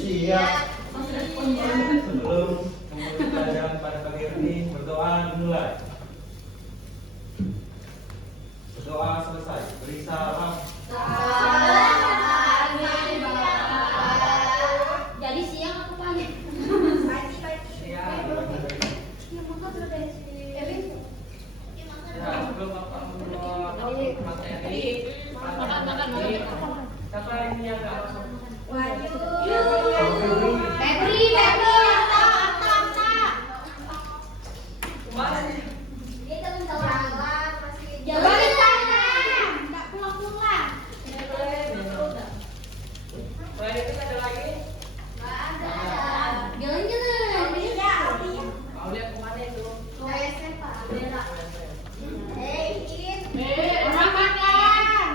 siap. Sebelum pelajaran pada pagi ini berdoa dimulai. Berdoa selesai. Beri salam. Jadi siang apa pagi? Siap. Ya, sebelum Bapak memulai materi, Makan. siapa ini yang nggak masuk? Febri, Atta. Kemana sih? Jalan sana. Enggak pulang. Selain itu ada lagi? Jalan-jalan. Kau lihat kemana itu? Orang makan.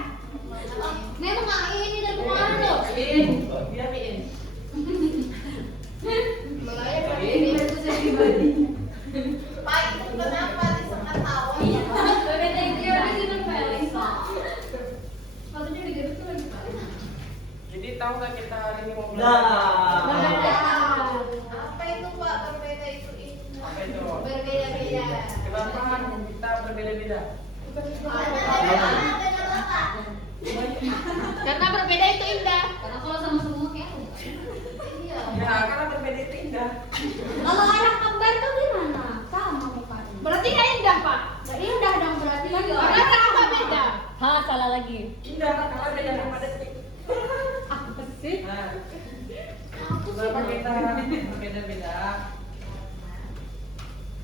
Memang nggak ini dari kemarin loh. Dia bikin. Jadi tahu nggak kita hari ini mau belajar? Apa itu? Kenapa kita berbeda-beda? Karena berbeda itu indah. Karena kalau sama semua kayak aku. Ya, karena berbeda itu indah. Kalau anak kembar tuh gimana? Sama mukanya. Berarti nggak indah, Pak? Nggak indah dong berarti. Karena kenapa beda? Hah, salah lagi. Indah karena beda sama detik. Apa sih? Nah, kenapa kita berbeda-beda?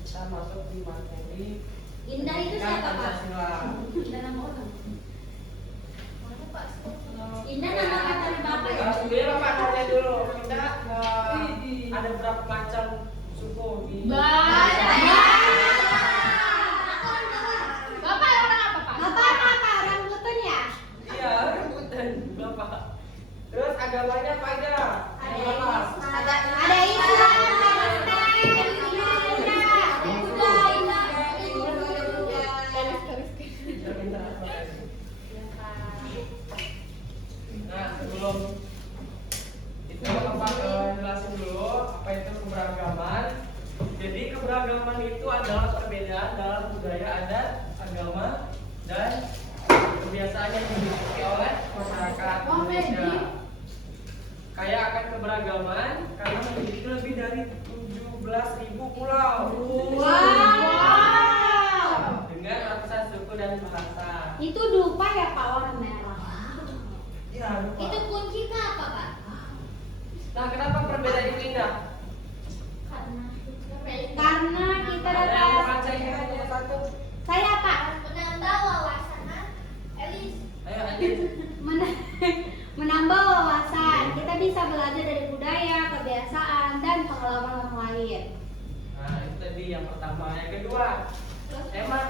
Kita masuk di materi Indah itu siapa, Pak? Pancasila. Indah nama orang. Indah nama pacar Bapak ya? Sebenarnya Bapak tanya dulu, kita ada berapa macam suku di Banyak. Bapak orang apa, Pak? Bapak orang Buton ya? Iya, rebutan Bapak. Terus agamanya apa aja? Ada Islam, Nah, sebelum itu Bapak jelasin dulu apa itu keberagaman. Jadi keberagaman itu adalah perbedaan dalam budaya, adat, agama, dan kebiasaan yang dimiliki oleh masyarakat Indonesia. Kaya akan keberagaman karena memiliki lebih dari 17.000 pulau. Wow. Dengan ratusan suku dan bahasa. Itu dupa ya, Pak, warna merah. Ya, lupa. Itu kuncinya apa, Pak? Nah, kenapa perbedaan itu indah? Karena kita Ada yang dapat. membaca ini hanya satu. Saya, Pak, Menambah wawasan Elis. Ayo, Adit. menambah wawasan. Kita bisa belajar dari budaya, kebiasaan, dan pengalaman orang lain. Nah, itu tadi yang pertama. Yang kedua, emang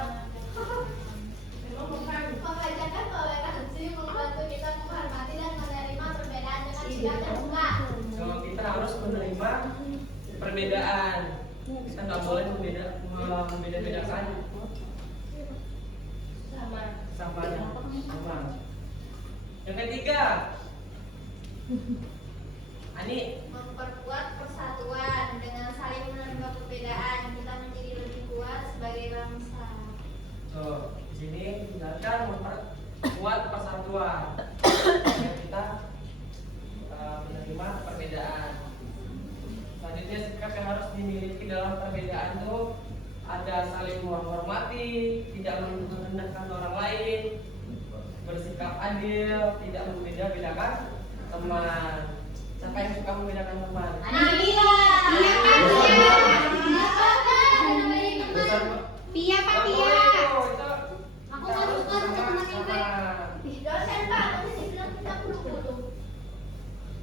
Mengajarkan toleransi membantu kita menghormati dan menerima perbedaan dengan sikap terbuka. kalau kita harus menerima perbedaan, kita nggak boleh membeda-bedakan sama. Yang ketiga, Ani, Memperkuat persatuan dengan saling menerima perbedaan, kita menjadi lebih kuat sebagai bangsa. tuh di sini tinggalkan memperkuat persatuan. Supaya kita menerima perbedaan. Selanjutnya sikap yang harus dimiliki dalam perbedaan itu ada saling menghormati, tidak merendahkan orang lain, bersikap adil, tidak membeda-bedakan teman. Siapa yang suka membedakan teman? Pia, Pak, Nggak Pia. boleh itu, Aku kita nggak harus suka sama teman yang bersama-sama. Dosen Pak, tadi saya bilang kita perlu.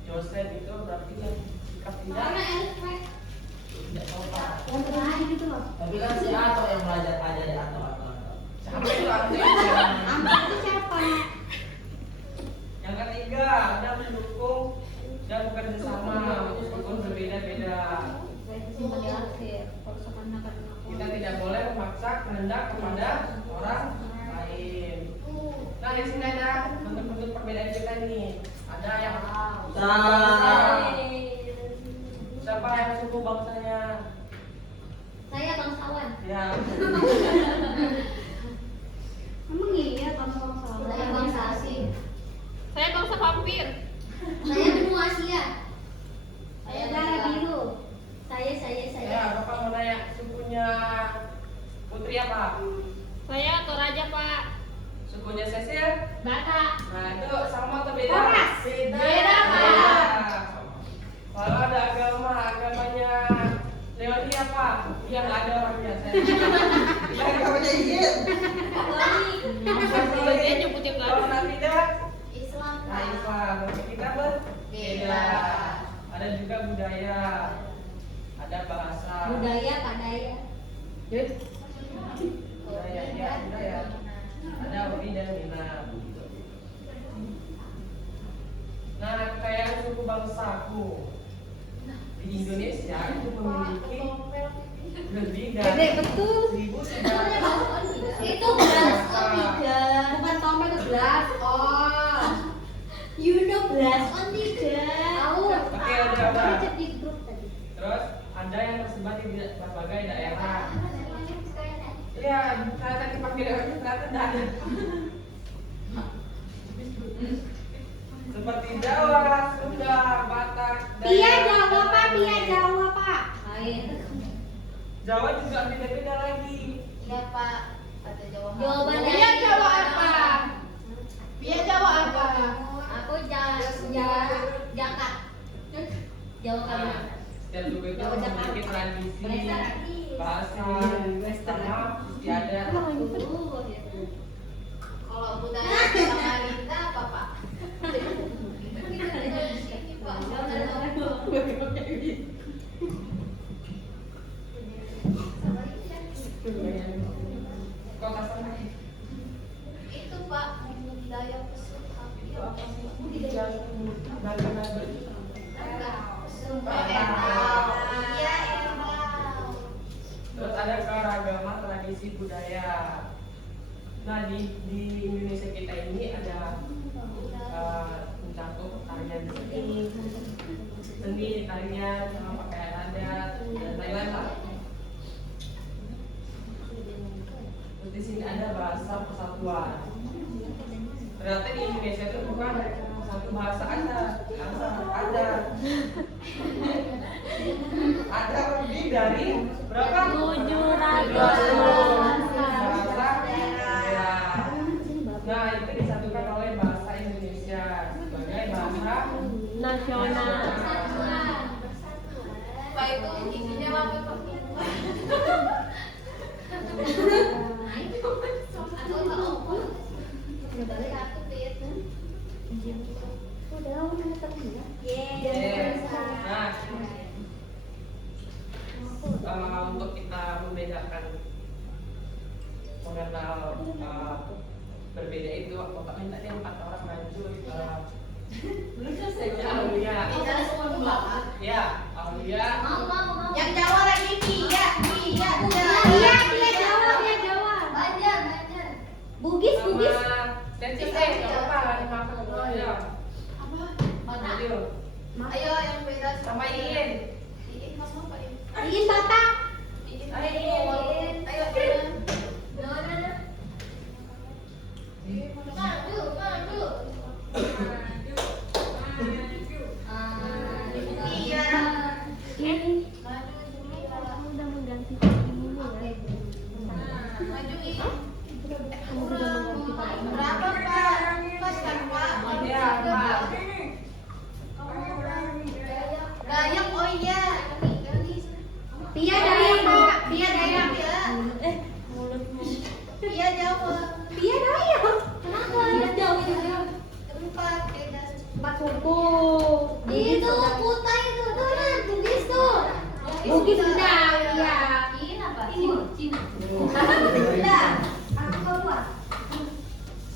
Dosen itu berarti yang sikap tidak sopan. Yang terakhir gitu loh. Tapi kan si Ato yang belajar aja di Ato. Siapa itu artinya? Ambil itu siapa? Yang ketiga, Anda mendukung dan bekerja sama meskipun berbeda-beda. Itu simpan di akhir. Kalau sekarang akan aku. Kita tidak boleh memaksa kehendak kepada orang lain. Nah, di sini ada bentuk-bentuk perbedaan kita ini. Ada yang Nah. lagi apa? Yang ada orangnya. Yang nggak punya izin. Kalau Nafidah, Islam. nah Islam. Berarti kita berbeda. Ada juga budaya, ada bahasa. Budaya tak daya. Budaya, ya budaya. Ada Uri dan Minang. Nah, kayak suku bangsaku di Indonesia itu memiliki lebih Gede dari betul. 1.300 Itu belas on tiga. Bukan tompel itu belas on. You know belas on tiga. Tahu. Oke, udah. Chat di grup tadi. Terus ada yang tersebar di berbagai daerah. Ya, kalau tadi panggil orangnya ternyata tidak ada. Seperti Jawa, Sunda, Batak. Pia Jawa Pak, Pia Jawa Pak. Jawa juga beda-beda lagi. Iya Pak. Kata Jawa. Jawabannya Iya, Jawa apa? Biar Jawa apa? Aku Jawa Jakarta. Jawa Nah, Kalimantan. setiap suku itu Jawa memiliki Jakarta. tradisi, bahasa, sama istiadat. Kalau budaya Samarinda apa Pak? Kota sana. Itu Pak budaya pesuka. Itu apa sih? Bagaimana? Iya emang. Terus ada keragaman tradisi budaya. Nah di Indonesia kita ini ada mencakup tarian seni tarian sama pakaian adat dan lain-lain lah. Terus di sini ada bahasa persatuan. Ternyata di Indonesia itu bukan satu bahasa ada lebih dari berapa? 700 bahasa daerah. Nah itu disatukan oleh bahasa Indonesia sebagai bahasa nasional. Pak itu giginya apa Pak? Aku tahu Pak. Dari aku Pit. Nah, untuk kita membedakan mengenal berbeda itu, pokoknya tadi 4 orang maju. Aulia, ya Aulia. Yang Jawa lagi Pia. Iya, Jawa. Banjar. Bugis. Nanti nggak apa-apa, makan dulu aja. Apa? Mana? Ayo, Ayo yang beda sama Iin. Iin Mas apa Iin? Iin Batak. Iin. Ayo. Ayo Iin. Mana? Maju. Iya. Ini Maju. udah mengganti ini ya. Maju Iin. Berapa Pak? Pas kan Pak? Ya, Pak. Dayak, oh iya. Pia Dayak Pak, Pia Dayak. Iya Jawa. Pia Dayak. Kenapa? Jawa juga. Empat beda. 4 suku. Itu Kuta itu tuh, Bugis tuh. Bugis sudah, ya. Iin apa? Cina. Kuta.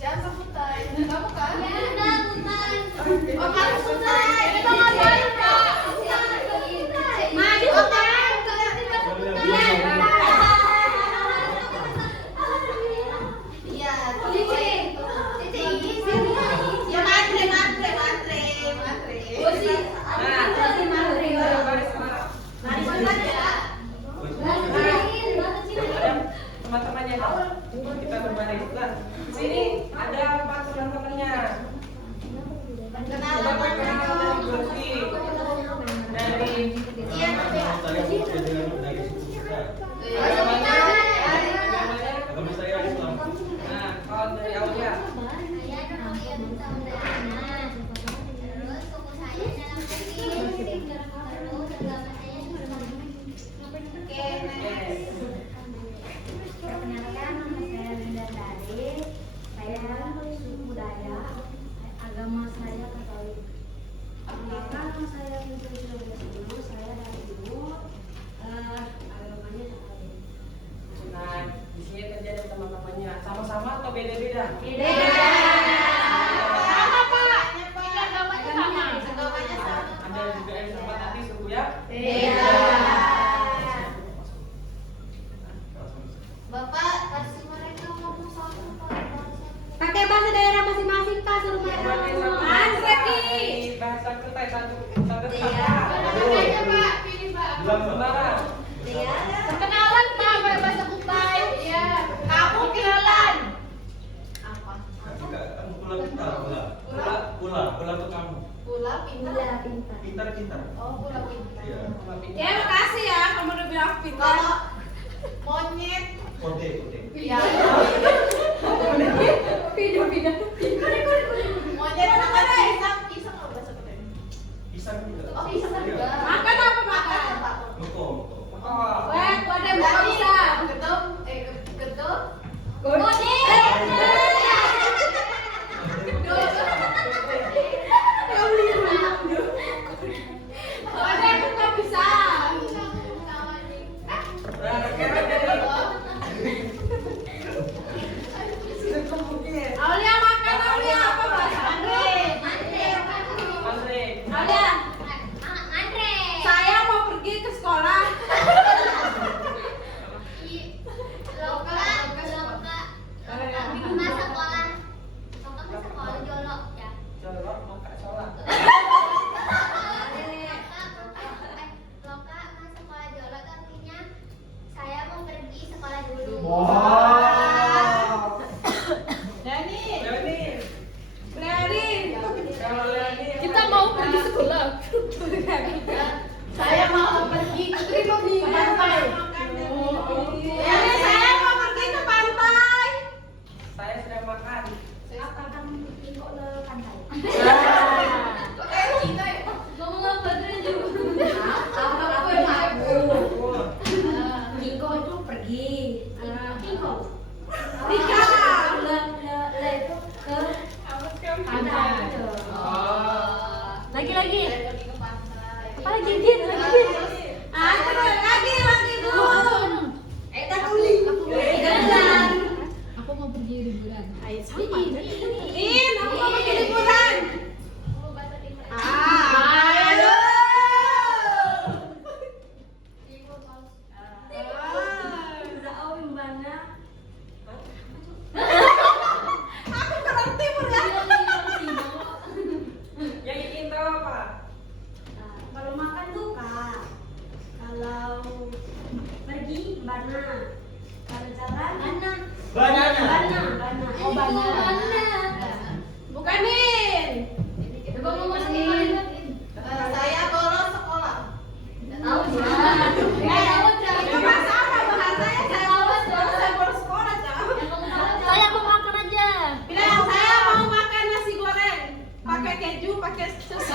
Siapa Kuta? Kamu kan? Ya udah Kuta. Oh kamu Kuta. Itu ngapain Pak? Maju Kuta. Iya. Iya, Cici. Ya matre. Teman-temannya kita berbaris lah. Sini ada 4 teman-temannya. Coba perkenalan dari Gurfi. Dari Iya, agamanya. Agama saya Islam. Nah, kalau dari Aulia. Terus suku saya dalam negeri. Terus agama saya saya dari timur. Agamanya Sahabat. Nah, di sini tadi ada teman-temannya. Sama-sama atau beda-beda? Beda. Sama Pak. Ini agamanya sama. Agamanya sama. Ada juga yang sama tadi sukunya? Beda. Bapak kasih mereka ngomong satu Pak. Pakai bahasa daerah masing-masing Pak, suruh mereka ngomong. Bahasa Kutai satu Iya. kata. Aja Pak, pilih Pak. Sembarang. Iya. Perkenalan Pak, pakai bahasa Kutai. Iya. Kamu kenalan. Apa? Pula tuh kamu. Pula pintar. Pintar. Oh, pula pintar. Iya. Ya, makasih ya kamu udah bilang pintar. Kalau monyet. Kote. Iya. Pindah. Monyet itu kan pisang apa bahasa Kutai? Pisang juga. Oh, pisang juga. Makan apa makan? Pak. Muko. Oh. Weh, gua ada buka bisa. Getum, getum. Gode. Gode buka bisa. Nah, sekarang dari Aulia makan Aulia apa bahasa Andre? Andre. Aulia, saya mau pergi ke sekolah. Jorok mau kak sholat. Saya mau pergi sekolah dulu. Dani, Leoni. Leoni. Kalau Leoni. Kita mau pergi sekolah. Saya mau pergi ke pantai. Leoni, saya mau pergi ke pantai. Saya sedang makan. Akan pergi kok ke pantai. Kok kayak kita ya? Ngomong apa juga? Apa yang aku? Kiko itu pergi. Kiko. Tika. Le itu ke pantai. Lagi. Saya pergi ke pantai. Apa lagi Din? Lagi dulu. Tak kuling. Jalan. Aku mau pergi liburan. Ayo sama. In, aku mau pergi liburan. Mau bahasa timur. Ayo. Timur, Paus. Aku kurang timur ya. Yang ingin tahu apa? Kalau makan tuh Kak. Kalau pergi bana. Kalau jalan bana. Oh bana. Bukanin. Coba ngomong sendiri. Saya bolos sekolah. Tahu ya. Itu bahasa apa bahasanya? Saya bolos sekolah, Cak. Saya mau makan aja. Bilang saya mau makan nasi goreng. Pakai keju, pakai susu.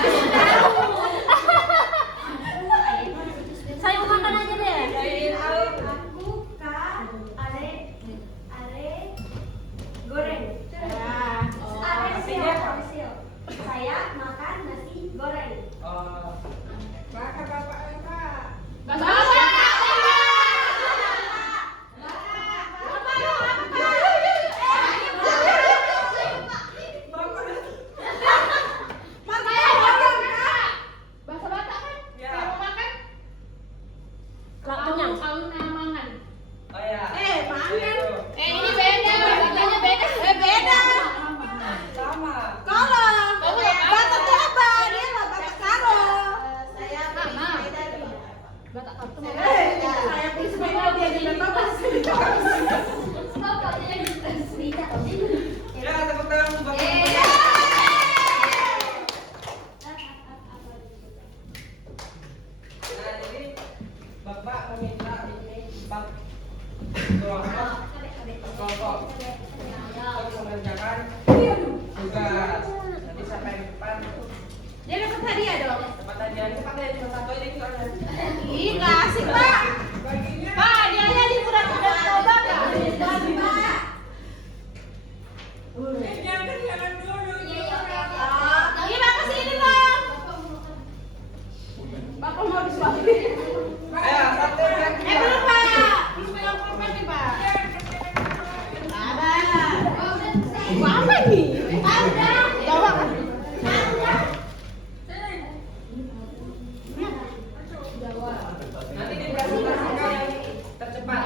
Saya mau makan aja deh. Aku Kak, are goreng. Artinya apa? Saya makan nasi goreng. Bapak. Bahasa Batak kan? Ya. Saya mau makan. Kenyang. Mangan. Oh ya. Makan. Itu. Ini beda, bahasanya beda. Beda. Sama. Kalau Batak tuh apa? Dia mah Batak Karo. Saya beli sepeda di Batak kartu. Saya beli sepeda dia jadi bapak. Bapak dia yang sepeda. Ya, tepuk tangan untuk Bapak. Nah, jadi Bapak meminta ini 4 kelompok untuk mengerjakan tugas. Nanti sampai di depan Dia dapat hadiah dong. tempat hadiah itu pakai cuma satu aja gitu aja. Ih, nggak asik, Pak. Pak, dia liburan udah coba nggak? Pak. Iya, Ini Bapak sini, Bang. Ayo, satu, dua, tiga. Belum Pak. Belum pegang pulpen nih Pak. Ada. Apa nih? Bawa kan? Nanti dipresentasikan yang tercepat.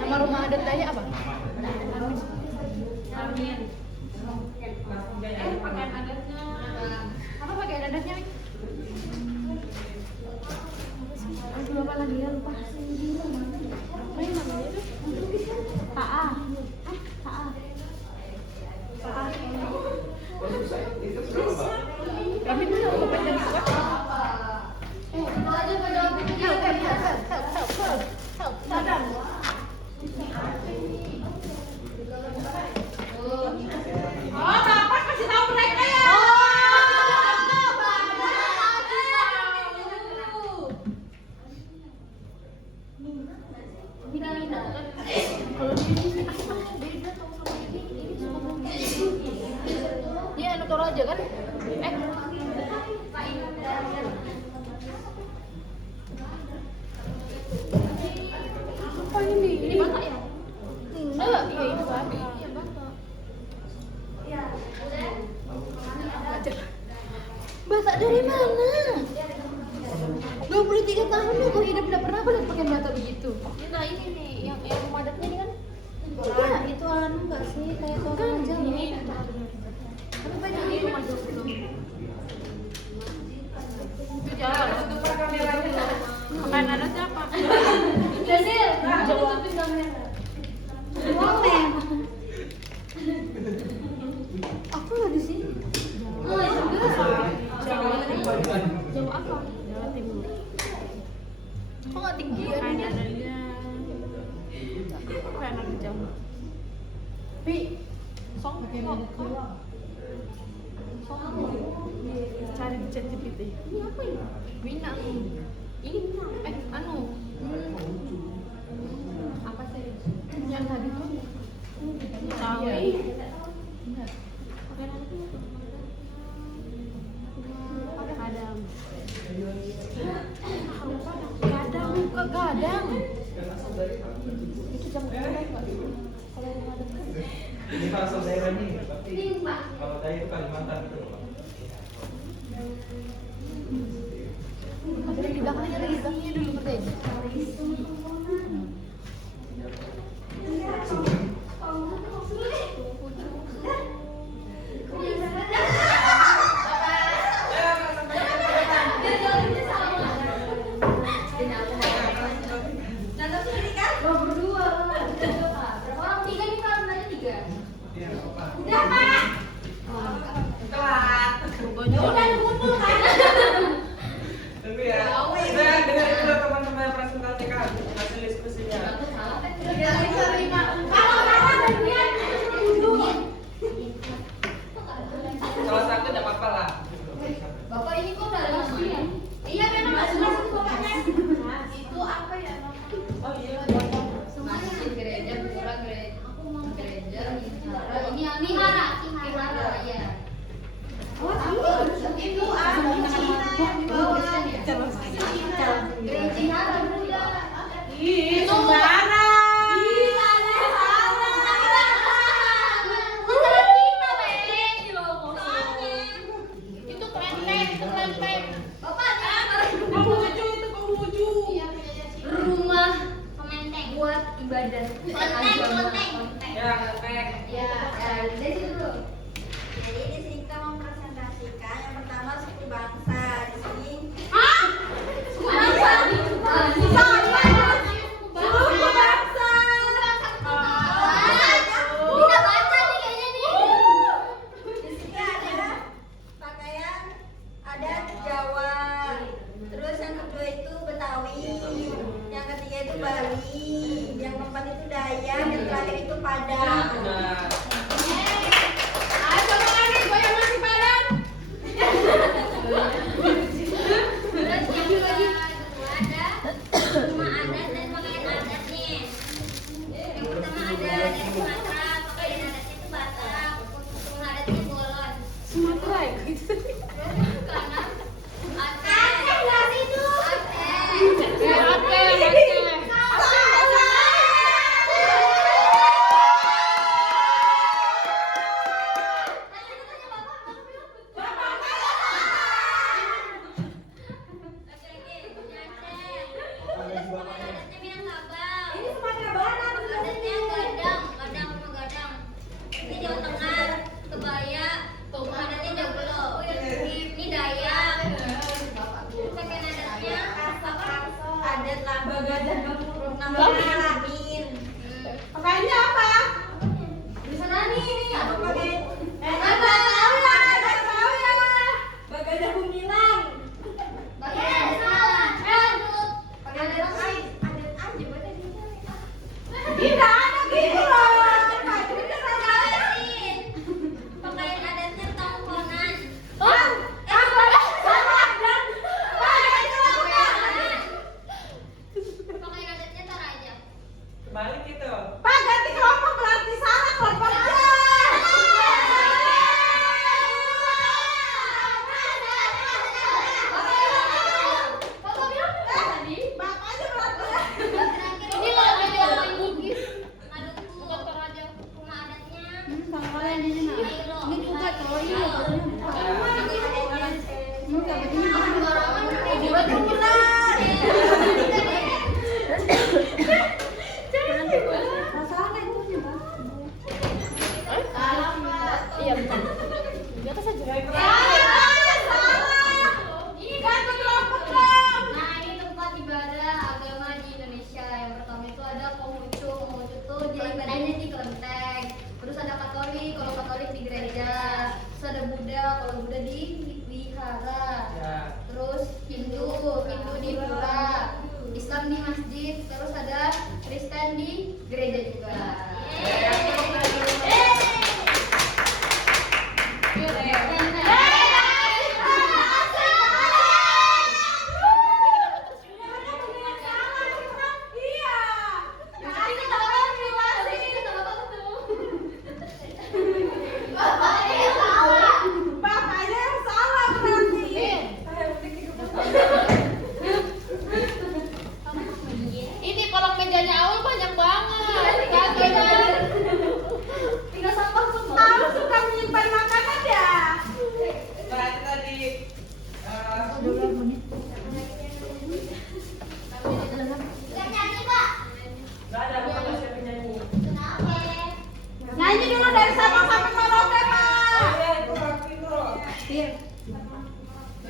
Nama rumah adat Dayak apa? Pakaian adatnya. Apa pakaian adatnya? Aduh, apa lagi ya, lupa. Apa yang namanya itu? Ta'a. Ta'a. Kami tuh yang kepanjang juga. Help. Sadam. Oh, dapat kasih tahu mereka ya. Dia anak Toraja kan? Apa ini? Ini Batak ya? Enggak, iya itu babi. Iya Batak. Batak dari mana? 23 tahun loh, kau hidup tidak pernah aku lihat pakai Batak begitu. Nah ini nih, yang rumah adatnya ini kan? Enggak, itu anu enggak sih, kayak Toraja ini. Tapi banyak ini rumah adat itu. Itu jalan. Tutup kameranya. Makan adatnya apa? Jazil, tutupin kamera. Boleh. Aku nggak di sini. Oh, juga. Jawa apa? Jawa Timur. Kok nggak tinggi ya? Adanya. Apa enak di Jawa? Pi, song kok. Song. Cari di ChatGPT. Ini apa ini? Minang. Ini anu. Apa sih? Yang tadi tuh. Cawi. Enggak. Gadang. Gadang, bukan gadang. Itu jam berapa? Kalau rumah dekat. Ini bahasa daerah nih, tapi kalau daerah itu Kalimantan itu. Ada di belakangnya dulu merdeka. Tunggu ya. Nah, dengerin dulu teman-teman presentasikan hasil diskusinya. Salah satu tidak apa-apa lah. Bapak ini kok udah lama ya? Iya memang nggak jelas itu bapaknya. Itu apa ya? Oh iya. Masjid, gereja, pura, gereja. Aku mau gereja, ini yang wihara, ya. Itu apa? Gereja wihara Buddha. Ih, sembarang. Itu kelenteng. Bapak, Konghucu itu Konghucu. rumah kementeng buat ibadah. Kelenteng. Ya, ngetek. Ya, dari situ dulu. Jadi di sini kita mempresentasikan yang pertama suku bangsa. Di sini. Suku bangsa. Suku bangsa. Tidak baca nih kayaknya nih. Di sini ada pakaian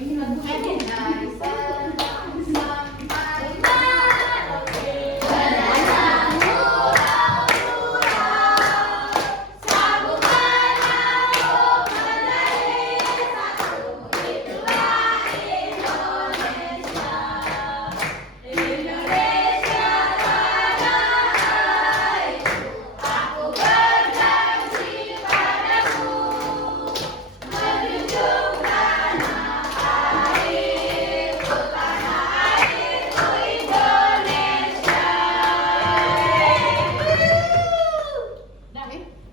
Edit, Aisyah.